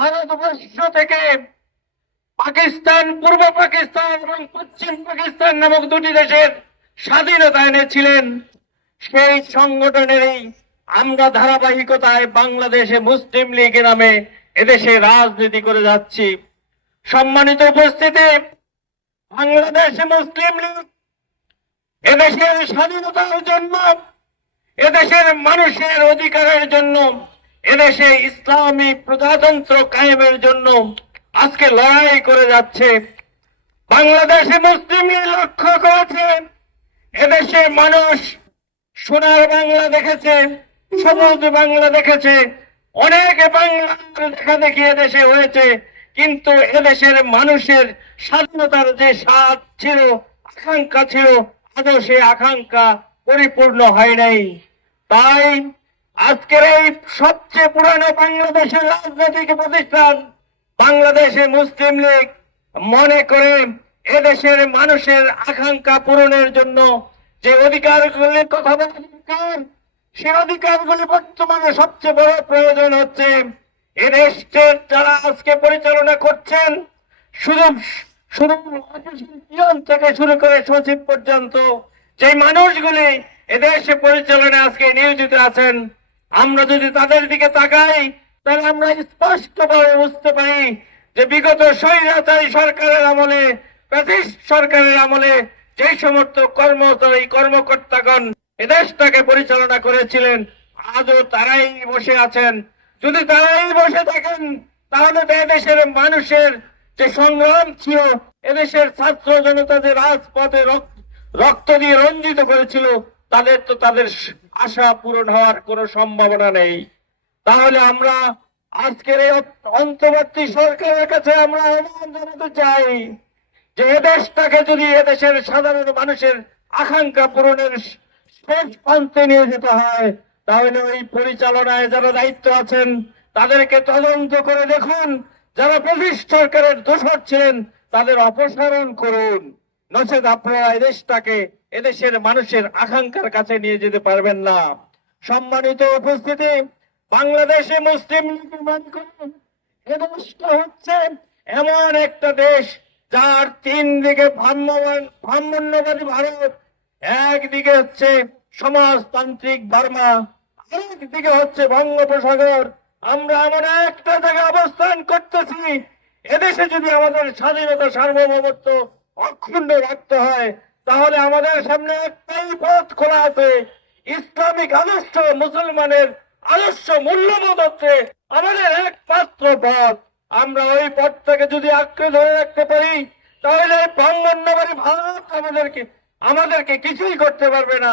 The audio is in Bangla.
ভারতবর্ষ থেকে পাকিস্তান, পূর্ব পাকিস্তান এবং পশ্চিম পাকিস্তান নামক দুটি দেশের স্বাধীনতা এনেছিলেন। সেই সংগঠনেরই আমরা ধারাবাহিকতায় বাংলাদেশে মুসলিম লীগ নামে এদেশে রাজনীতি করে যাচ্ছি। সম্মানিত উপস্থিতি, বাংলাদেশে মুসলিম লীগ এদেশের স্বাধীনতার জন্য, এদেশের মানুষের অধিকারের জন্য এদেশে ইসলামী প্রজাতন্ত্র কায়েমের জন্য আজকে লড়াই করে যাচ্ছে। বাংলাদেশে মুসলিম লক্ষ্য করেছে। এদেশের মানুষ সোনার বাংলা দেখেছে, সবুজ বাংলা দেখেছে, অনেক বাংলা দেখা দেখি এদেশে হয়েছে। কিন্তু এদেশের মানুষের স্বাধীনতার যে স্বাদ ছিল, আকাঙ্ক্ষা ছিল আদৌ আকাঙ্ক্ষা পরিপূর্ণ হয় নাই। তাই আজকের এই সবচেয়ে পুরানো বাংলাদেশের রাজনৈতিক প্রতিষ্ঠান বাংলাদেশে মুসলিম লীগ মনে করে এদেশের মানুষের আকাঙ্ক্ষা পূরণের জন্য যে অধিকারগুলির কথা বলা দরকার, সে অধিকারগুলি বর্তমানে সবচেয়ে বড় প্রয়োজন হচ্ছে এদেশের যারা আজকে পরিচালনা করছেন শুধু শুধু থেকে শুরু করে সচিব পর্যন্ত যে মানুষগুলি এদেশে পরিচালনা আজকে নিয়োজিত আছেন আমরা যদি তাদের দিকে তাকাই, তাহলে আমরা স্পষ্টভাবে বুঝতে পারি যে বিগত স্বৈরাচারী সরকারের আমলে সরকারের আমলে যে সমস্ত কর্মচারী, কর্মকর্তাগণ এদেশটাকে পরিচালনা করেছিলেন, আজও তারাই বসে আছেন। যদি তারাই বসে থাকেন, তাহলে তো এদেশের মানুষের যে সংগ্রাম ছিল, এদেশের ছাত্র জনতা যে রাজপথে রক্ত দিয়ে রঞ্জিত করেছিল তাদের তো তাদের আশা পূরণ হওয়ার কোনো সম্ভাবনা নেই। তাহলে আমরা আজকের এই অন্তর্বর্তী সরকারের কাছে আমরা আহ্বান জানাতে চাই যে এদেশটাকে যদি এদেশের সাধারণ মানুষের আকাঙ্ক্ষা পূরণের শেষ প্রান্তে নিয়ে যেতে হয়, তাহলে ওই পরিচালনায় যারা দায়িত্ব আছেন, তাদেরকে তদন্ত করে দেখুন। যারা ব্রিটিশ সরকারের দোষর ছিলেন, তাদের অপসারণ করুন। নচেত আপনারা এদেশটাকে এদেশের মানুষের আকাঙ্ক্ষার কাছে নিয়ে যেতে পারবেন না। সম্মানিত উপস্থিতি, বাংলাদেশে মুসলিম হচ্ছে এমন একটা দেশ যার তিন দিকে ব্রাহ্মণ্যবাদী ভারত, একদিকে হচ্ছে সমাজতান্ত্রিক বার্মা আরেক দিকে হচ্ছে বঙ্গোপসাগর। আমরা এমন একটা জায়গায় অবস্থান করতেছি এদেশে যদি আমাদের স্বাধীনতা সার্বভৌমত্ব অক্ষুণ্ণ রাখতে হয়, তাহলে আমাদের সামনে একটাই পথ খোলা আছে। ইসলামিক আদর্শ মুসলমানের আদর্শ মূল্যবোধ হচ্ছে আমাদের একমাত্র পথ। আমরা ওই পথটাকে যদি আঁকড়ে ধরে রাখতে পারি, তাহলে বঙ্গন্যবাড়ি ভারত আমাদেরকে আমাদেরকে কিছুই করতে পারবে না।